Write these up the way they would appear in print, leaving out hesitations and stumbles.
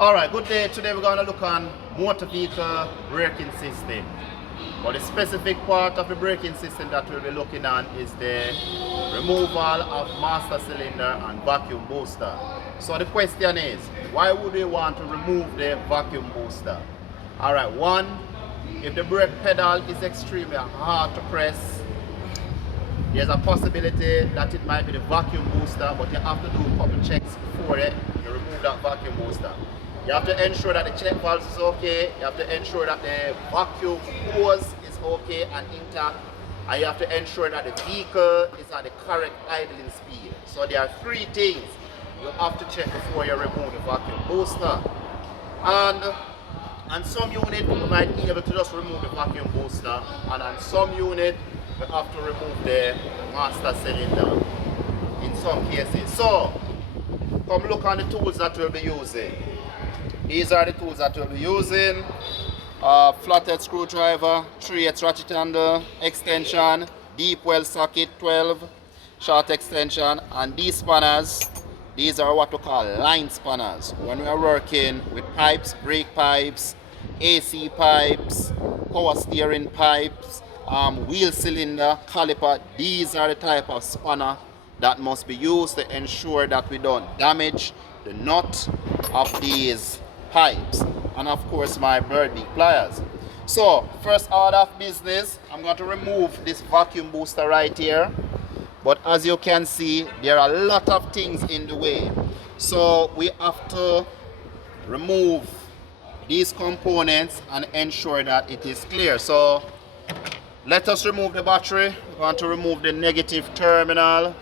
Alright, good day. Today we're going to look on motor vehicle braking system. But the specific part of the braking system that we'll be looking on is the removal of master cylinder and vacuum booster. So the question is, why would we want to remove the vacuum booster? Alright, one, if the brake pedal is extremely hard to press, there's a possibility that it might be the vacuum booster, but you have to do a couple checks before you remove that vacuum booster. You have to ensure that the check valve is okay, you have to ensure that the vacuum hose is okay and intact, and you have to ensure that the vehicle is at the correct idling speed. So there are three things you have to check before you remove the vacuum booster. And on some unit you might be able to just remove the vacuum booster, and on some unit we have to remove the master cylinder in some cases. So come look on the tools that we'll be using. These are the tools that we'll be using. Flathead screwdriver, 3/8 ratchet handle, extension, deep well socket 12, short extension, and these spanners, these are what we call line spanners. When we are working with pipes, brake pipes, AC pipes, power steering pipes, wheel cylinder, caliper, these are the type of spanner that must be used to ensure that we don't damage the nut of these pipes, and of course my bird beak pliers. So first order of business, I'm going to remove this vacuum booster right here, but as you can see there are a lot of things in the way, so we have to remove these components and ensure that it is clear. So let us remove the battery. We want to remove the negative terminal.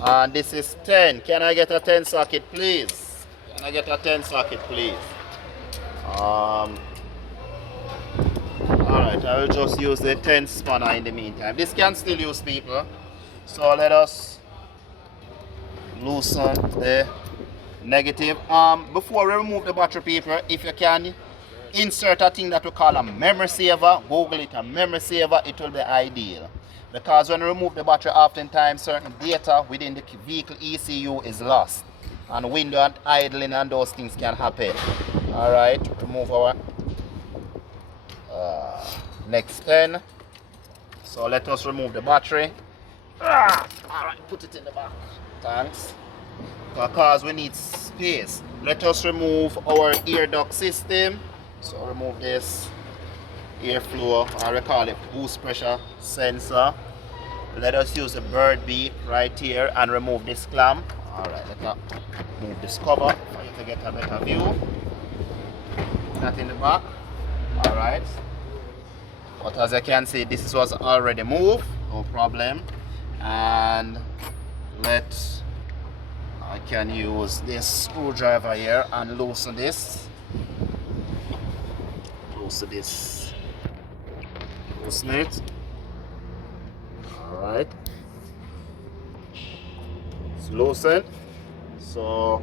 And this is 10. Can I get a 10 socket, please? Can I get a 10 socket, please? Alright, I will just use the 10 spanner in the meantime. This can still use, people. So let us loosen the negative. Before we remove the battery, people, if you can insert a thing that we call a memory saver, Google it, a memory saver, it will be ideal. Because when we remove the battery, oftentimes certain data within the vehicle ECU is lost, and window and idling and those things can happen. Alright, remove our next 10. So let us remove the battery. Alright, put it in the back. Thanks. Because we need space. Let us remove our ear duct system. So remove this airflow, or we call it boost pressure sensor. Let us use the bird beak right here and remove this clamp. Alright, let us move this cover for you to get a better view. That in the back. Alright. But as you can see, this was already moved, no problem. And I can use this screwdriver here and loosen this. Loosen this. Loosen it. Alright. It's loosened. So,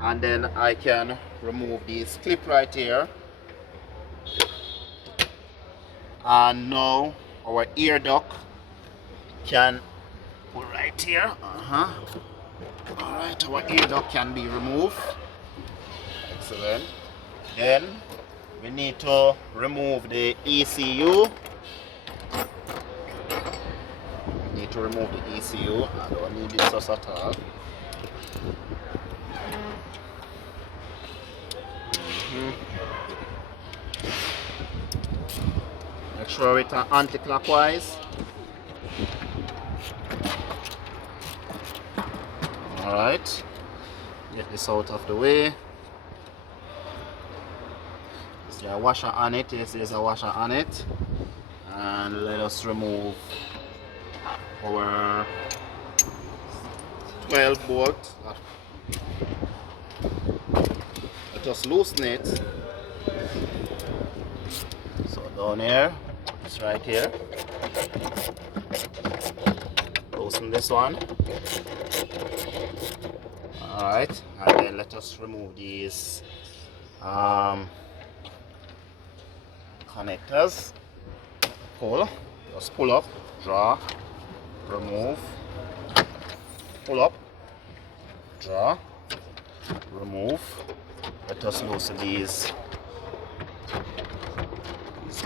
and then I can remove this clip right here. And now our ear duct can put right here. Alright, our ear duct can be removed. Excellent. Then we need to remove the ECU. We need to remove the ECU. I don't need this at all. Make sure it's anti-clockwise. Alright, get this out of the way. Is there a washer on it? Yes, there's a washer on it. And let us remove our 12 bolt. Let us loosen it. So down here, it's right here. Loosen this one. Alright, and then let us remove these connectors. Pull, just pull up, draw, remove, pull up, draw, remove. Let us loosen these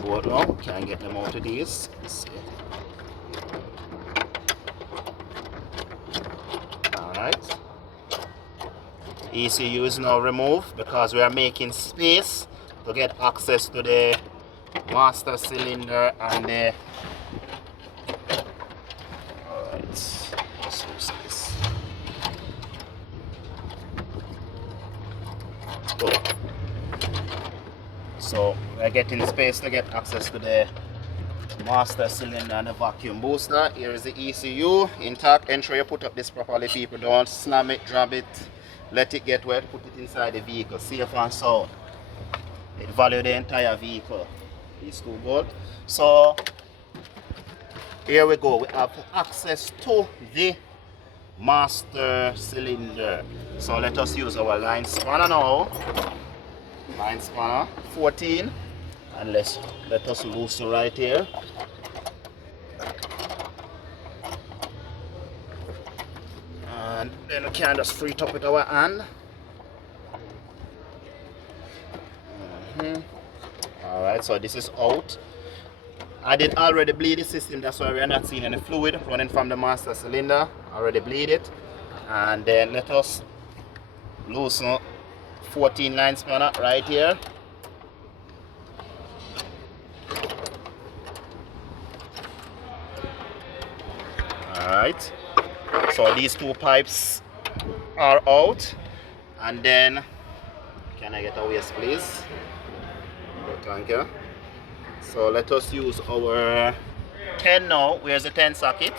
both now. Can't get them out of these. Let's see. Alright. ECU is now removed because we are making space to get access to the master cylinder and the. Alright. Let's loosen this. Good. So we're getting space to get access to the master cylinder and the vacuum booster. Here is the ECU intact. Ensure you put up this properly, people. Don't slam it, drop it, let it get wet, put it inside the vehicle. Safe and sound. It value the entire vehicle. These two good. So here we go. We have access to the master cylinder. So let us use our line spanner now. Line spanner 14, and let us loosen right here. And then we can just free it up with our hand. Alright, so this is out. I did already bleed the system, that's why we are not seeing any fluid running from the master cylinder. Already bleed it. And then let us loosen 14 line spanner right here. Alright, so these two pipes are out, and then can I get a waste, please? Thank you. So let us use our 10 now. Where's the 10 socket?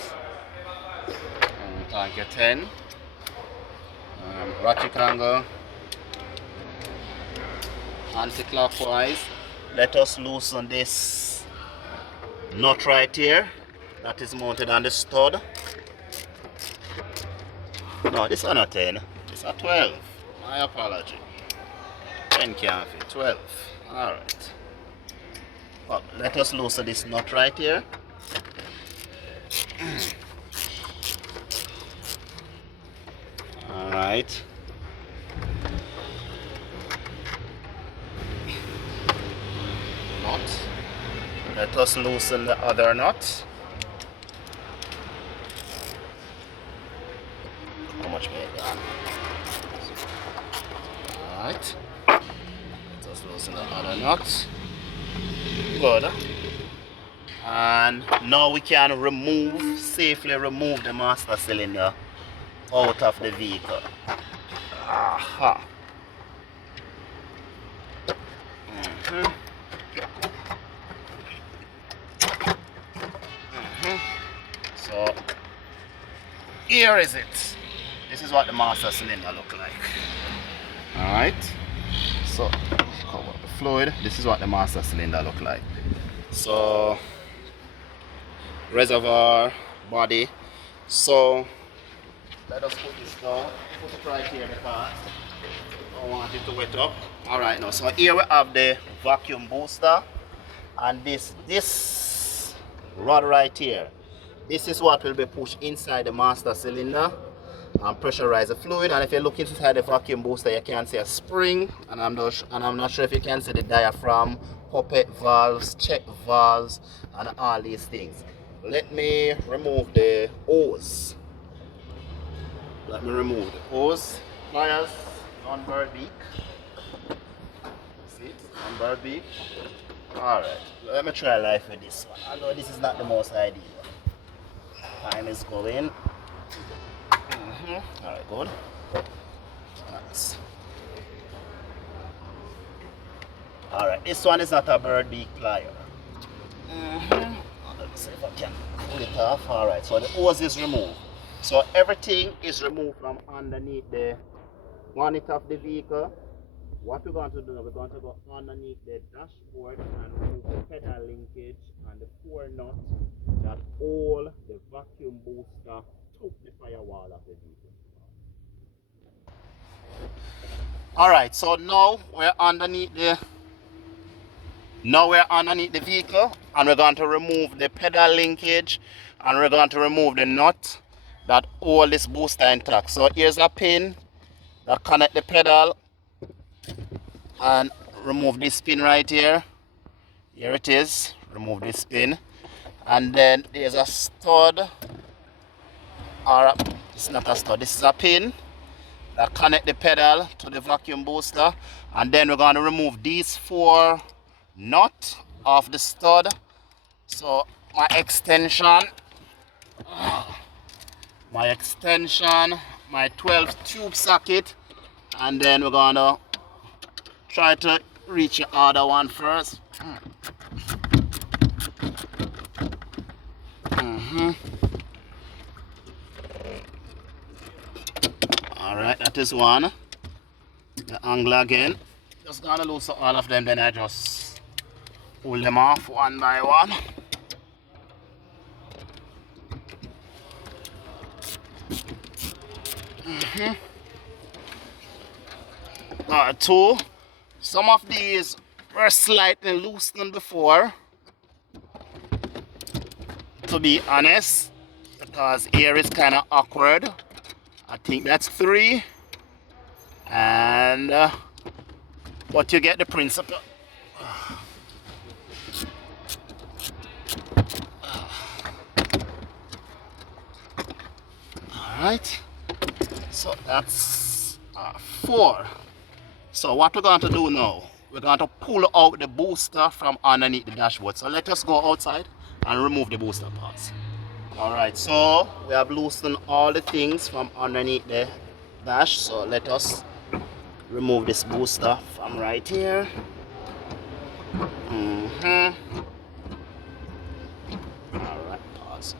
Thank you, 10. Ratchet angle anti-clockwise. Let us loosen this nut right here that is mounted on the stud. No, this is not 10, this is 12. My apology. 10 can't fit, 12. Alright. Well, let us loosen this nut right here. Alright. Nut. Let us loosen the other nut. How much may I got? Alright. Let us loosen the other nut. Good. And now we can safely remove the master cylinder out of the vehicle. Aha. So here is it. This is what the master cylinder look like. Alright. So cover the fluid. This is what the master cylinder look like. So reservoir, body. So let us put this down. Put it right here because I don't want it to wet up. Alright now, so here we have the vacuum booster, and this rod right here. This is what will be pushed inside the master cylinder and pressurize the fluid. And if you look inside the vacuum booster, you can see a spring, and I'm not sure if you can see the diaphragm, puppet valves, check valves, and all these things. Let me remove the hose. Let me remove the hose. Pliers, non-bird beak. See it? Non-bird beak. Alright, let me try life with this one. I know this is not the most ideal. Time is going. Alright, good. Nice. Alright, this one is not a bird beak plier. Let me see if I can pull it off. Alright, so the hose is removed. So everything is removed from underneath the bonnet of the vehicle. What we're going to do now, we're going to go underneath the dashboard and remove the pedal linkage and the 4 nuts that hold the vacuum booster to the firewall of the vehicle. Alright, so now we're underneath the vehicle, and we're going to remove the pedal linkage, and we're going to remove the nut that hold this booster intact. So here's a pin That connect the pedal and remove this pin right here. Here it is. Remove this pin. And then there's a stud, or it's not a stud, this is a pin that connect the pedal to the vacuum booster. And then we're going to remove these 4 nuts off the stud. So my extension, my 12 tube socket, and then we're going to try to reach the other one first. Alright, that is one. The angle again. Just gonna loosen all of them, then I just pull them off one by one. Two. Some of these were slightly loosened before, to be honest, because here is kind of awkward. I think that's 3, and but you get the principle. Alright, so that's 4. So what we're going to do now, we're going to pull out the booster from underneath the dashboard. So let us go outside and remove the booster parts. Alright, so we have loosened all the things from underneath the dash. So let us remove this booster from right here. Alright, pause.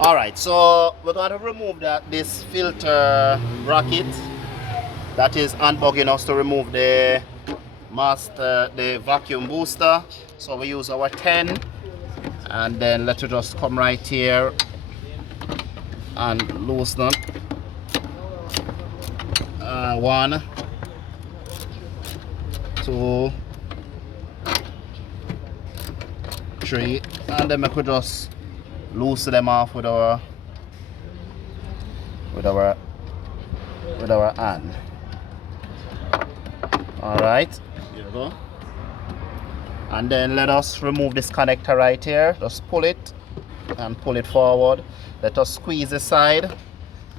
Alright, so we're going to remove this filter bracket that is unbugging us to remove the vacuum booster. So we use our 10. And then let's just come right here and loosen. 1, 2, 3, and then we could just loosen them off with our hand. All right, here we go. And then let us remove this connector right here. Just pull it and pull it forward. Let us squeeze the side.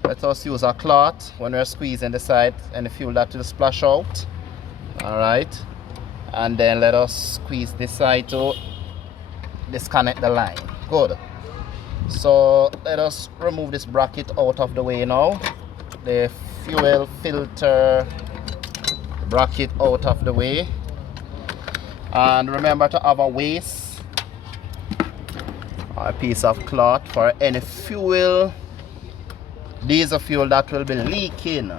Let us use a cloth when we're squeezing the side, and the fuel that will splash out. Alright. And then let us squeeze this side to disconnect the line. Good. So let us remove this bracket out of the way now. The fuel filter bracket out of the way. And remember to have a waste, a piece of cloth for any fuel, diesel fuel that will be leaking.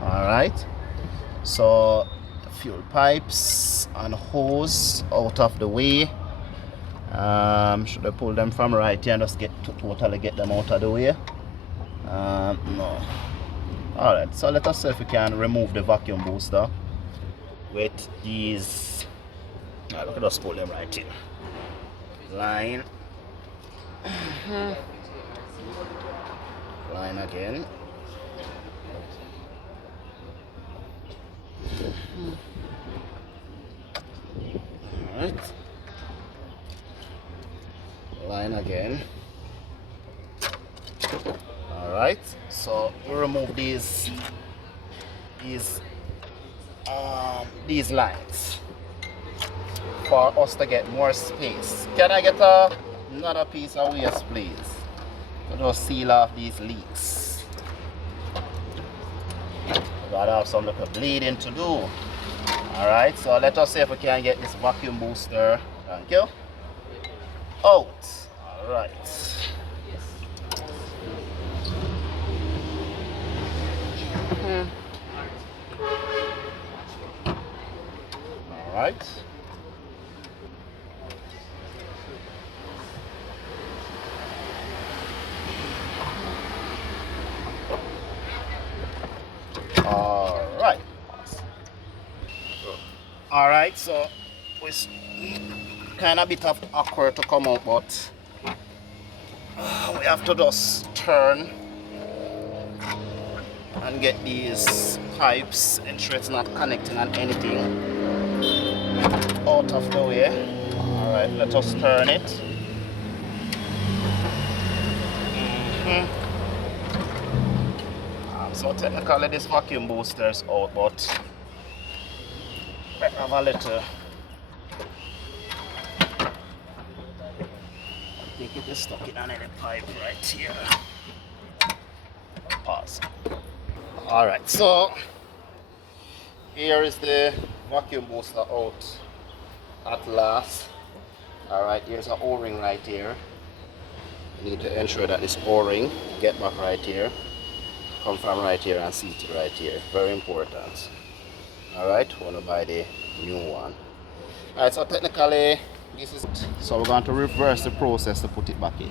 Alright, so fuel pipes and hose out of the way. Should I pull them from right here and just totally get them out of the way? No. Alright, so let us see if we can remove the vacuum booster with these. Now we can just pull them right in. Line. Line again. Alright. Line again. Alright, so we remove these lines for us to get more space. Can I get another piece of waste, please? To just seal off these leaks. We gotta have some little bleeding to do. Alright, so let us see if we can get this vacuum booster, thank you, out. Alright. Alright. Alright. Alright, so it's kind of a bit of awkward to come out, but we have to just turn and get these pipes, ensure it's not connecting on anything, out of the way. Alright, let us turn it. So technically this vacuum booster is out, but I have a little, I think it is stuck in another pipe right here. Pause. Alright, so here is the vacuum booster out at last. Alright, here's an O-ring right here. You need to ensure that this O-ring get back right here, come from right here and seat it right here. Very important. Alright, want to buy the new one. Alright, so technically this is, so we're going to reverse the process to put it back in.